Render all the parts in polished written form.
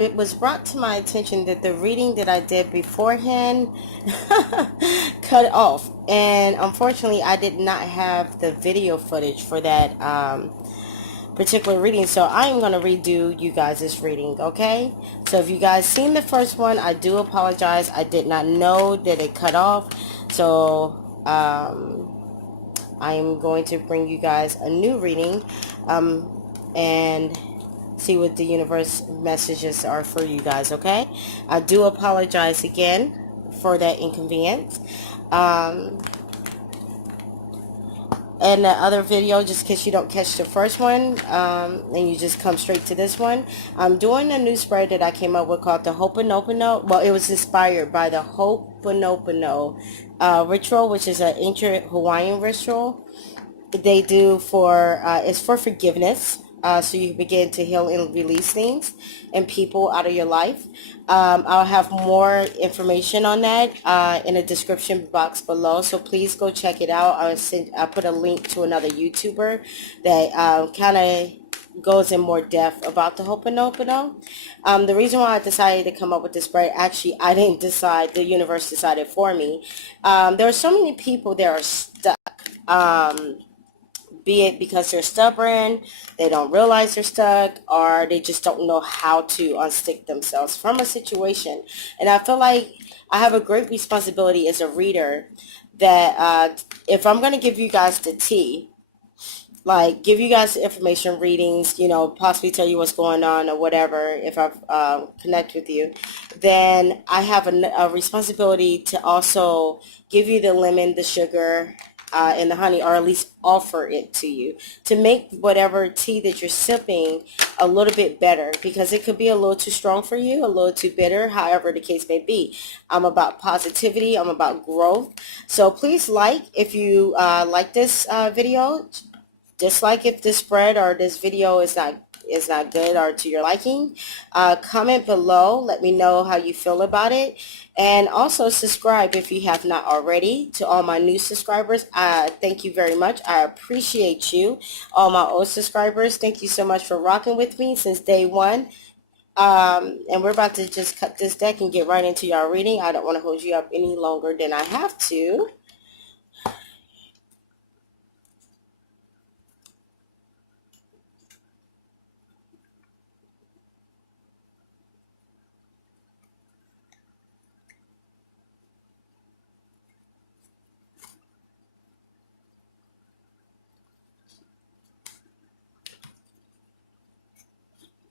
It was brought to my attention that the reading that I did beforehand cut off, and unfortunately I did not have the video footage for that particular reading, so I am going to redo you guys' reading, okay? So if you guys seen the first one, I do apologize. I did not know that it cut off, so I am going to bring you guys a new reading and see what the universe messages are for you guys, okay? I do apologize again for that inconvenience. And the other video, just in case you don't catch the first one, and you just come straight to this one, I'm doing a new spread that I came up with called the Ho'oponopono. Well, it was inspired by the Ho'oponopono ritual, which is an ancient Hawaiian ritual they do for it's for forgiveness, so you begin to heal and release things and people out of your life. I'll have more information on that in the description box below, so please go check it out. I'll put a link to another YouTuber that kind of goes in more depth about the Ho'oponopono. The reason why I decided to come up with this spread, actually I didn't decide, the universe decided for me. There are so many people that are stuck, be it because they're stubborn, they don't realize they're stuck, or they just don't know how to unstick themselves from a situation. And I feel like I have a great responsibility as a reader that if I'm going to give you guys the tea, like give you guys information readings, possibly tell you what's going on or whatever, if I connect with you, then I have a responsibility to also give you the lemon, the sugar, and the honey, or at least offer it to you to make whatever tea that you're sipping a little bit better, because it could be a little too strong for you, a little too bitter, however the case may be. I'm about positivity. I'm about growth. So please if you like this video. Dislike if this spread or this video is not good or to your liking. Comment below, let me know how you feel about it, and also subscribe if you have not already. To all my new subscribers, thank you very much. I appreciate you. All my old subscribers, thank you so much for rocking with me since day one. And we're about to just cut this deck and get right into y'all reading. I don't want to hold you up any longer than I have to.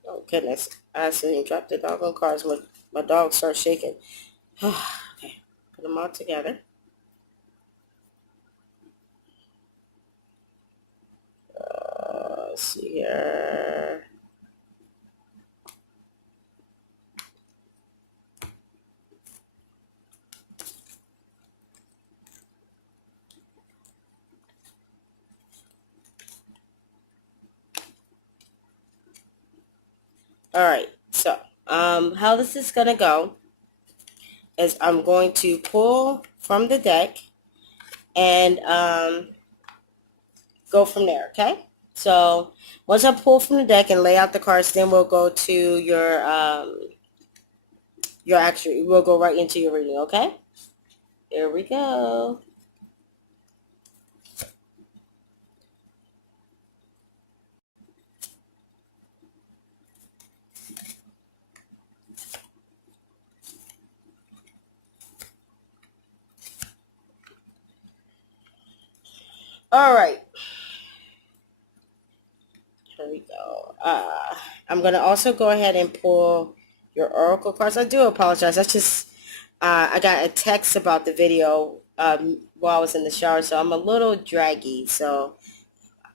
Oh goodness, I accidentally dropped the doggone cards when my dog starts shaking. Okay, put them all together. Let's see here. Alright, so how this is gonna go is I'm going to pull from the deck and go from there, okay? So once I pull from the deck and lay out the cards, then we'll go to we'll go right into your reading, okay? Here we go. Alright. Here we go. I'm going to also go ahead and pull your oracle cards. I do apologize. I got a text about the video while I was in the shower, so I'm a little draggy. So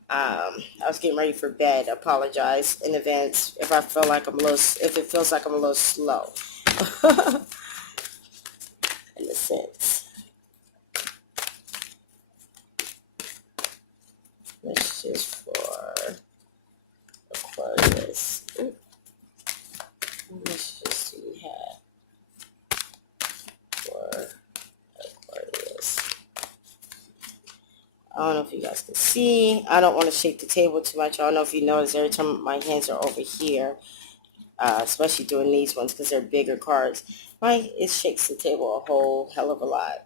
I was getting ready for bed. I apologize in advance if if it feels like I'm a little slow in a sense. This is for Aquarius. Let's just see here for Aquarius. I don't know if you guys can see. I don't want to shake the table too much. I don't know if you notice every time my hands are over here. especially doing these ones because they're bigger cards. It shakes the table a whole hell of a lot.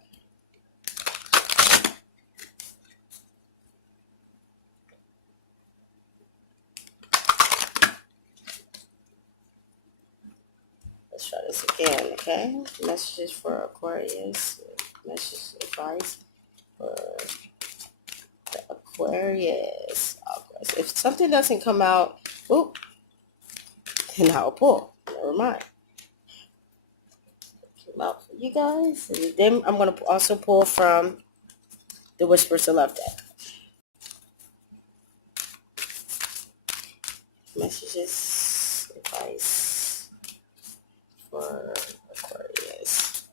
Let's try this again, okay? Messages for Aquarius. Message advice for the Aquarius. If something doesn't come out, then I'll pull. Never mind. Came out for you guys. And then I'm going to also pull from the Whispers of Love deck. Messages, advice for Aquarius.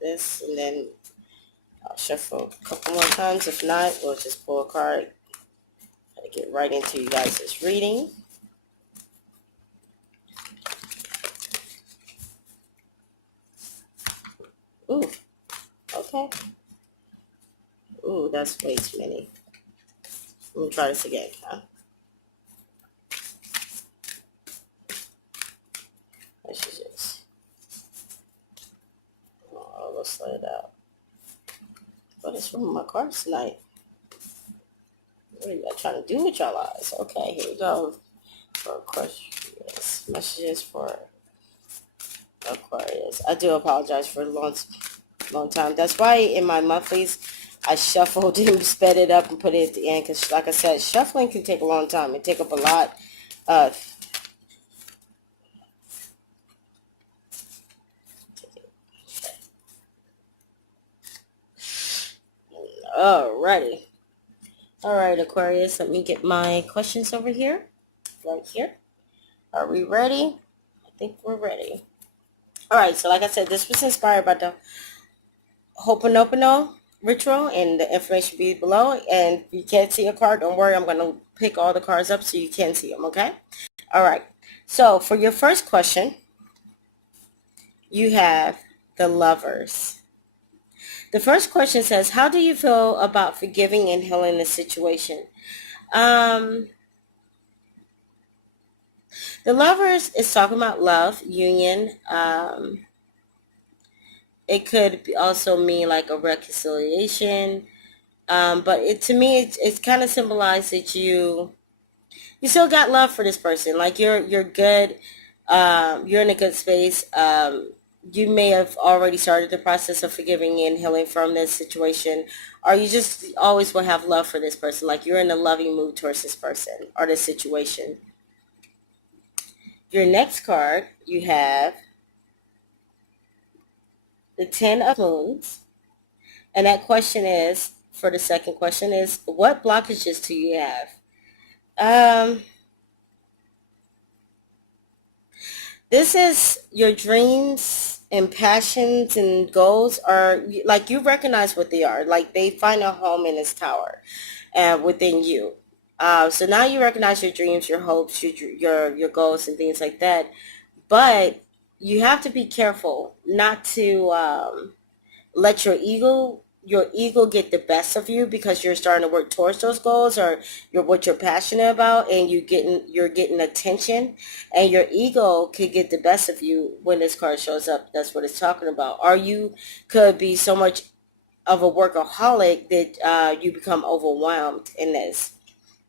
This, and then I'll shuffle a couple more times. If not, we'll just pull a card to get right into you guys' reading. Ooh, okay. Ooh, that's way too many. Let me try this again, huh? Messages. Oh, let's slide it out. What is wrong with my cards tonight? What are you trying to do with y'all eyes? Okay, here we go. For Aquarius. Messages for Aquarius. I do apologize for a long time. That's why in my monthlies, I shuffled and sped it up and put it at the end. Because like I said, shuffling can take a long time. It take up a lot of... Alrighty. Alright, Aquarius, let me get my questions over here. Right here. Are we ready? I think we're ready. Alright, so like I said, this was inspired by the Ho'oponopono ritual, and the information will be below. And if you can't see a card, don't worry, I'm going to pick all the cards up so you can see them, okay? Alright, so for your first question, you have the Lovers. The first question says, how do you feel about forgiving and healing the situation? The Lovers is talking about love, union. It could also mean like a reconciliation. But to me, it's kind of symbolized that you still got love for this person. Like you're good. You're in a good space. You may have already started the process of forgiving and healing from this situation, or you just always will have love for this person. Like you're in a loving mood towards this person or this situation. Your next card, you have the 10 of Moons. And that question is, for the second question is, what blockages do you have? This is your dreams and passions and goals are, like, you recognize what they are. Like they find a home in this tower within you. So now you recognize your dreams, your hopes, your goals and things like that. But you have to be careful not to let your ego get the best of you, because you're starting to work towards those goals, or what you're passionate about, and you're getting attention, and your ego could get the best of you when this card shows up. That's what it's talking about. Or you could be so much of a workaholic that you become overwhelmed in this.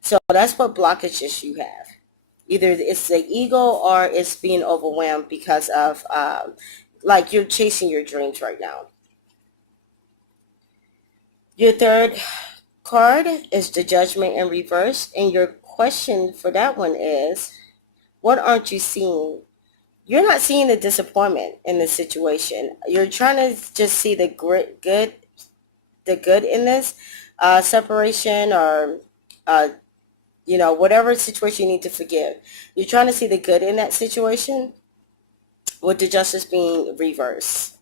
So that's what blockages you have. Either it's the ego or it's being overwhelmed because of like you're chasing your dreams right now. Your third card is the Judgment in reverse, and your question for that one is, what aren't you seeing? You're not seeing the disappointment in the situation. You're trying to just see the good in this separation, or whatever situation you need to forgive. You're trying to see the good in that situation, with the Justice being reverse.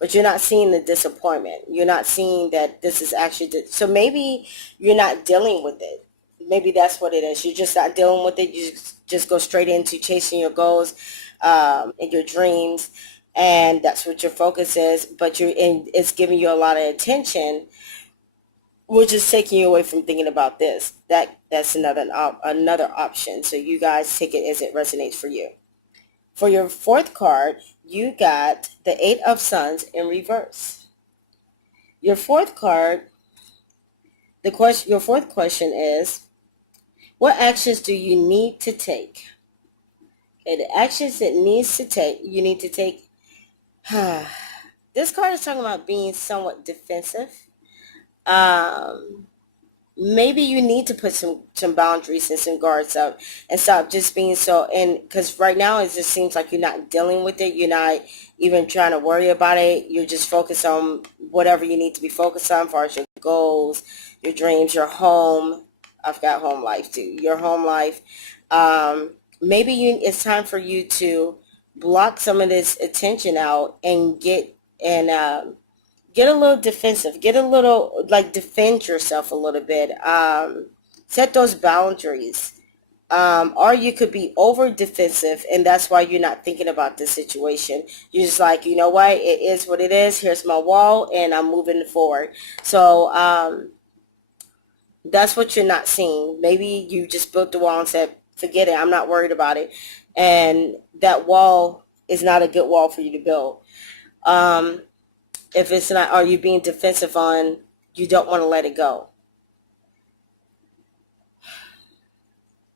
But you're not seeing the disappointment. You're not seeing that this is actually... So maybe you're not dealing with it. Maybe that's what it is. You're just not dealing with it. You just go straight into chasing your goals and your dreams. and that's what your focus is, but it's giving you a lot of attention, which is taking you away from thinking about this. That's another option. So you guys take it as it resonates for you. For your fourth card, you got the Eight of Sons in reverse. Your fourth card, your fourth question is, what actions do you need to take? Okay, the actions that you need to take. This card is talking about being somewhat defensive. Um, Maybe you need to put some boundaries and some guards up and stop just being so, and because right now it just seems like you're not dealing with it. You're not even trying to worry about it. You're just focused on whatever you need to be focused on as far as your goals, your dreams, your home. I've got home life too. Your home life. Maybe it's time for you to block some of this attention out and get a little defensive, get a little, like, defend yourself a little bit, set those boundaries, or you could be over defensive, and that's why you're not thinking about the situation. You're just like, you know what, it is what it is, here's my wall, and I'm moving forward. So that's what you're not seeing. Maybe you just built the wall and said, forget it, I'm not worried about it, and that wall is not a good wall for you to build. If it's not, are you being defensive on, you don't want to let it go?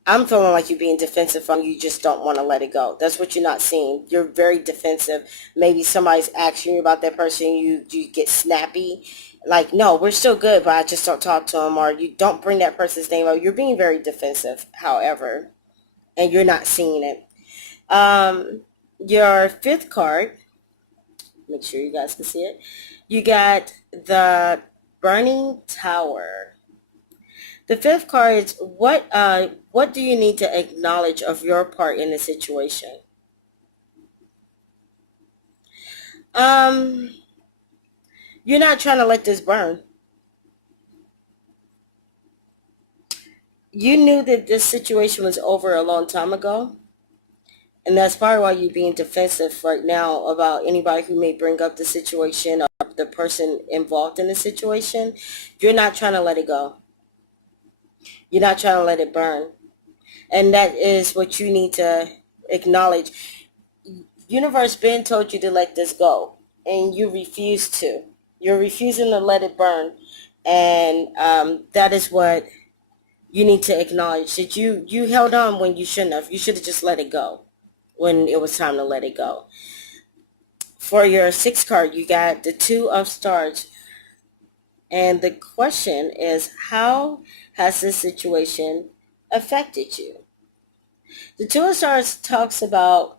I'm feeling like you're being defensive on, you just don't want to let it go. That's what you're not seeing. You're very defensive. Maybe somebody's asking you about that person, you get snappy. Like, no, we're still good, but I just don't talk to them, or you don't bring that person's name up. You're being very defensive, however, and you're not seeing it. Your fifth card, make sure you guys can see it. You got the Burning Tower. The fifth card is, what do you need to acknowledge of your part in the situation? You're not trying to let this burn. You knew that this situation was over a long time ago. And that's probably why you're being defensive right now about anybody who may bring up the situation or the person involved in the situation. You're not trying to let it go. You're not trying to let it burn. And that is what you need to acknowledge. Universe been told you to let this go, and you refuse to. You're refusing to let it burn. And that is what you need to acknowledge, that you held on when you shouldn't have. You should have just let it go when it was time to let it go. For your sixth card, you got the Two of Stars. And the question is, how has this situation affected you? The Two of Stars talks about,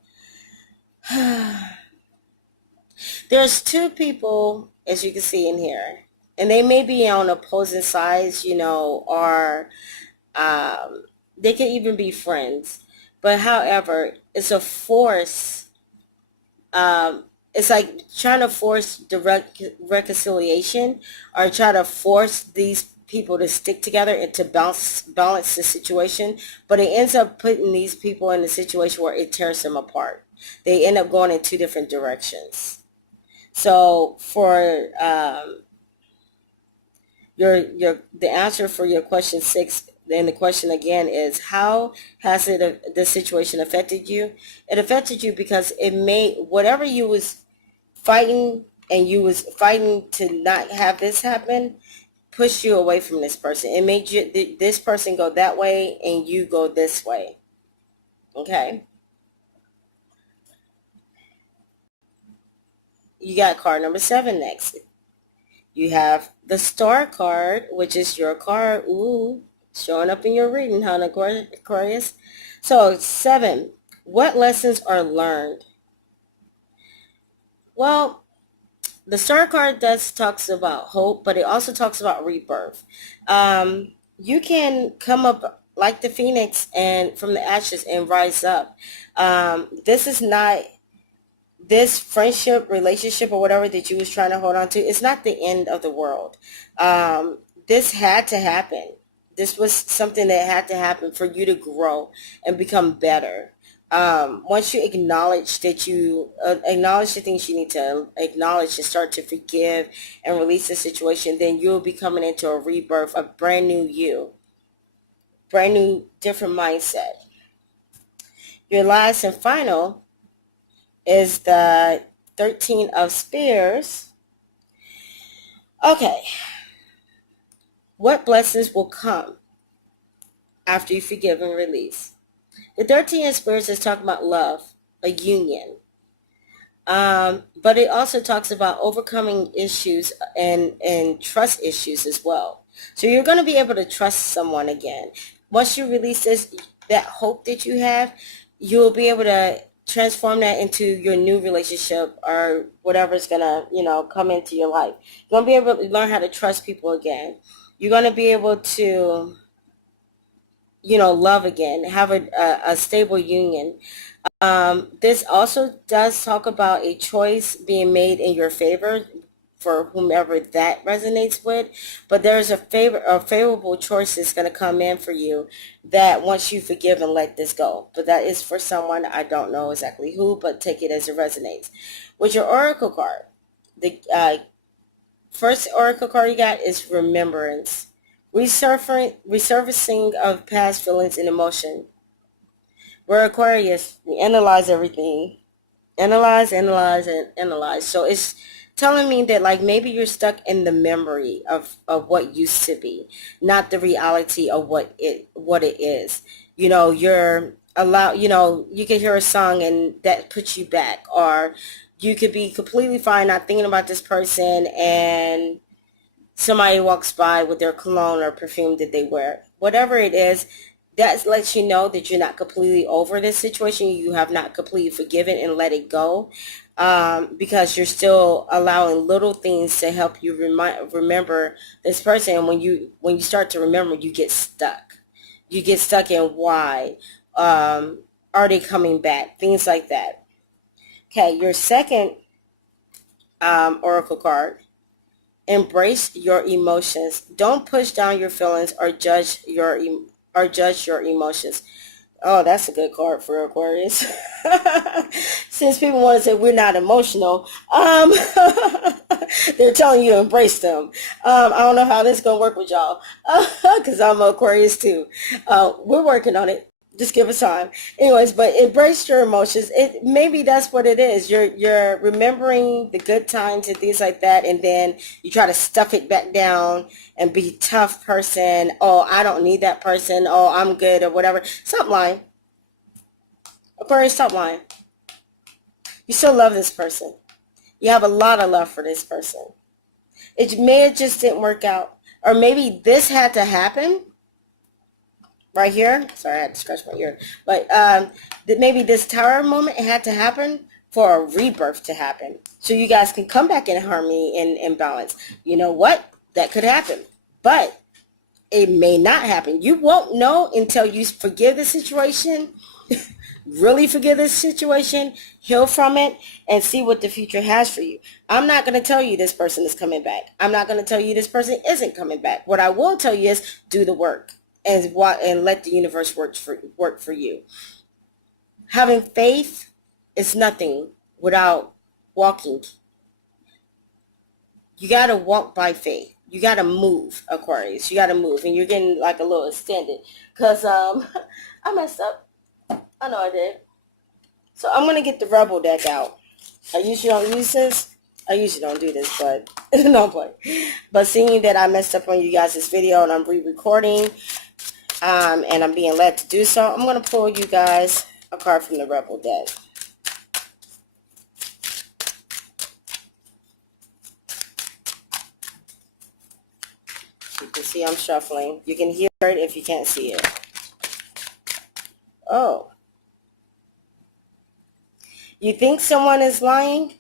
there's two people, as you can see in here, and they may be on opposing sides, or they can even be friends. But however, it's a force. It's like trying to force direct reconciliation, or try to force these people to stick together and to balance the situation. But it ends up putting these people in a situation where it tears them apart. They end up going in two different directions. So for the answer for your question 6, then the question again is, how has this situation affected you? It affected you because it made whatever you was fighting, and you was fighting to not have this happen, pushed you away from this person. It made this person go that way and you go this way. Okay? You got card number 7 next. You have the Star card, which is your card. Ooh, showing up in your reading, huh, Aquarius? So 7, what lessons are learned? Well, the Star card talks about hope, but it also talks about rebirth. You can come up like the phoenix and from the ashes and rise up. This is not, this friendship, relationship, or whatever that you was trying to hold on to, it's not the end of the world. This had to happen. This was something that had to happen for you to grow and become better. Once you acknowledge that you acknowledge the things you need to acknowledge and start to forgive and release the situation, then you'll be coming into a rebirth, a brand new you, brand new, different mindset. Your last and final is the 13 of Spears. Okay. What blessings will come after you forgive and release? The 13 of Spears is talking about love, a union. But it also talks about overcoming issues and trust issues as well. So you're going to be able to trust someone again. Once you release this, that hope that you have, you'll be able to transform that into your new relationship or whatever's going to, come into your life. You're going to be able to learn how to trust people again. You're going to be able to, love again, have a stable union. This also does talk about a choice being made in your favor for whomever that resonates with, but there's a favorable choice that's going to come in for you that once you forgive and let this go. But that is for someone, I don't know exactly who, but take it as it resonates. With your oracle card, the first oracle card you got is remembrance, resurfacing of past feelings and emotion. We're Aquarius. We analyze everything. Analyze, and analyze. So it's telling me that like maybe you're stuck in the memory of what used to be, not the reality of what it is. You're allowed, you can hear a song and that puts you back, or you could be completely fine not thinking about this person and somebody walks by with their cologne or perfume that they wear. Whatever it is, that lets you know that you're not completely over this situation. You have not completely forgiven and let it go, because you're still allowing little things to help you remember this person. And when you start to remember, you get stuck. You get stuck in why are they coming back? Things like that. Okay, your second oracle card. Embrace your emotions. Don't push down your feelings or judge your emotions. Oh, that's a good card for Aquarius. Since people want to say we're not emotional, they're telling you to embrace them. I don't know how this is going to work with y'all, because I'm an Aquarius too. We're working on it. Just give us time. Anyways, but embrace your emotions. Maybe that's what it is. You're remembering the good times and things like that, and then you try to stuff it back down and be a tough person. Oh, I don't need that person. Oh, I'm good, or whatever. Stop lying. Aquarius, stop lying. You still love this person. You have a lot of love for this person. It may have just didn't work out, or maybe this had to happen. Right here, sorry, I had to scratch my ear, but maybe this tower moment had to happen for a rebirth to happen, so you guys can come back in harmony and balance. You know what? That could happen, but it may not happen. You won't know until you forgive the situation, really forgive this situation, heal from it, and see what the future has for you. I'm not going to tell you this person is coming back. I'm not going to tell you this person isn't coming back. What I will tell you is do the work. And let the universe work for you. Having faith is nothing without walking. You got to walk by faith. You got to move, Aquarius. You got to move. And you're getting like a little extended. Because I messed up. I know I did. So I'm going to get the Rebel deck out. I usually don't use this. I usually don't do this, but no point. But seeing that I messed up on you guys' video and I'm re-recording, and I'm being led to do so, I'm going to pull you guys a card from the Rebel deck. You can see I'm shuffling. You can hear it if you can't see it. Oh. You think someone is lying?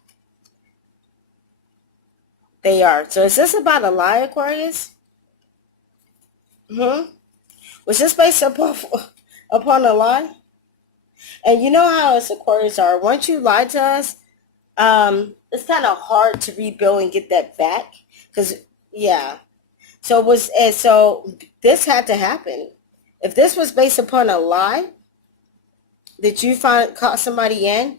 They are. So is this about a lie, Aquarius? Was this based upon a lie? And you know how us Aquarius are. Once you lie to us, it's kind of hard to rebuild and get that back. Because, yeah. So this had to happen. If this was based upon a lie, that you caught somebody in,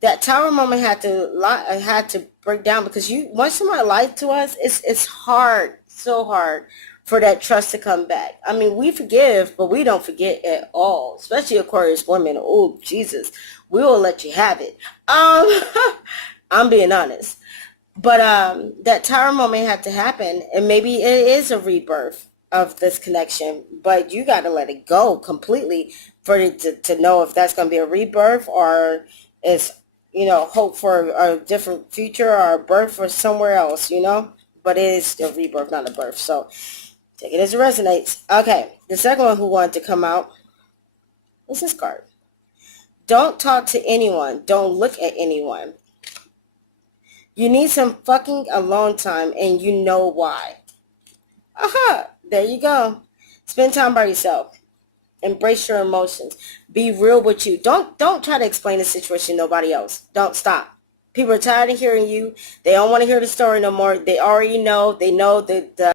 that tower moment had to break down, because once somebody lied to us, it's hard, so hard for that trust to come back. I mean, we forgive, but we don't forget at all, especially Aquarius women. Oh, Jesus, we will let you have it. I'm being honest. But that tower moment had to happen, and maybe it is a rebirth of this connection, but you got to let it go completely for it to know if that's going to be a rebirth, or is, hope for a different future, or a birth for somewhere else, but it is still rebirth, not a birth. So take it as it resonates. Okay, the second one who wanted to come out is this card. Don't talk to anyone. Don't look at anyone. You need some fucking alone time, and you know why. Aha, there you go. Spend time by yourself. Embrace your emotions. Be real with you. Don't try to explain the situation to nobody else. Don't stop. People are tired of hearing you. They don't want to hear the story no more. They already know. They know the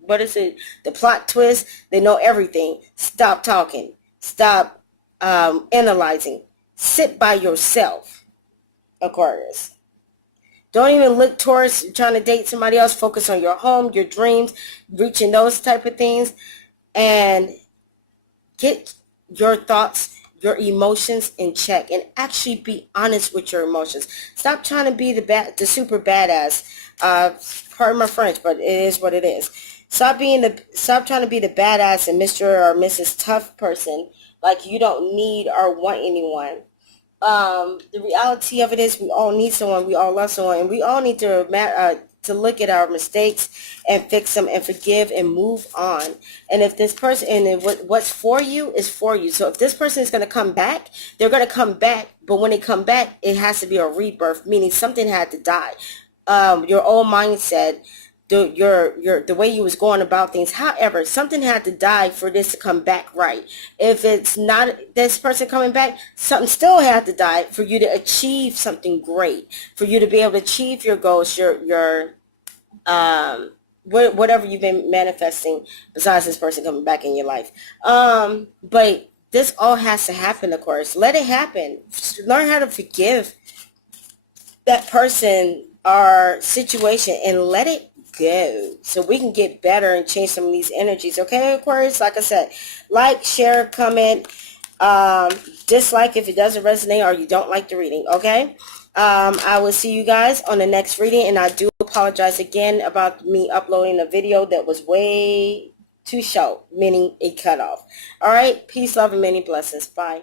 what is it? The plot twist. They know everything. Stop talking. Stop analyzing. Sit by yourself, Aquarius. Don't even look towards trying to date somebody else. Focus on your home, your dreams, reaching those type of things, and get your thoughts, your emotions in check, and actually be honest with your emotions. Stop trying to be the super badass. Pardon my French, but it is what it is. Stop trying to be the badass and Mr. or Mrs. Tough person, like you don't need or want anyone. The reality of it is, we all need someone, we all love someone, and we all need to look at our mistakes and fix them and forgive and move on. And if this person, and what's for you is for you. So if this person is going to come back, they're going to come back. But when they come back, it has to be a rebirth, meaning something had to die. Your old mindset, the way you was going about things. However, something had to die for this to come back right. If it's not this person coming back, something still had to die for you to achieve something great, for you to be able to achieve your goals, your whatever you've been manifesting besides this person coming back in your life. But this all has to happen, of course. Let it happen. Learn how to forgive that person or situation and let it go, so we can get better and change some of these energies. Okay, Aquarius? Like I said, like, share, comment, dislike if it doesn't resonate or you don't like the reading. Okay, I will see you guys on the next reading, and I do apologize again about me uploading a video that was way too short, meaning a cutoff. All right, peace, love, and many blessings. Bye.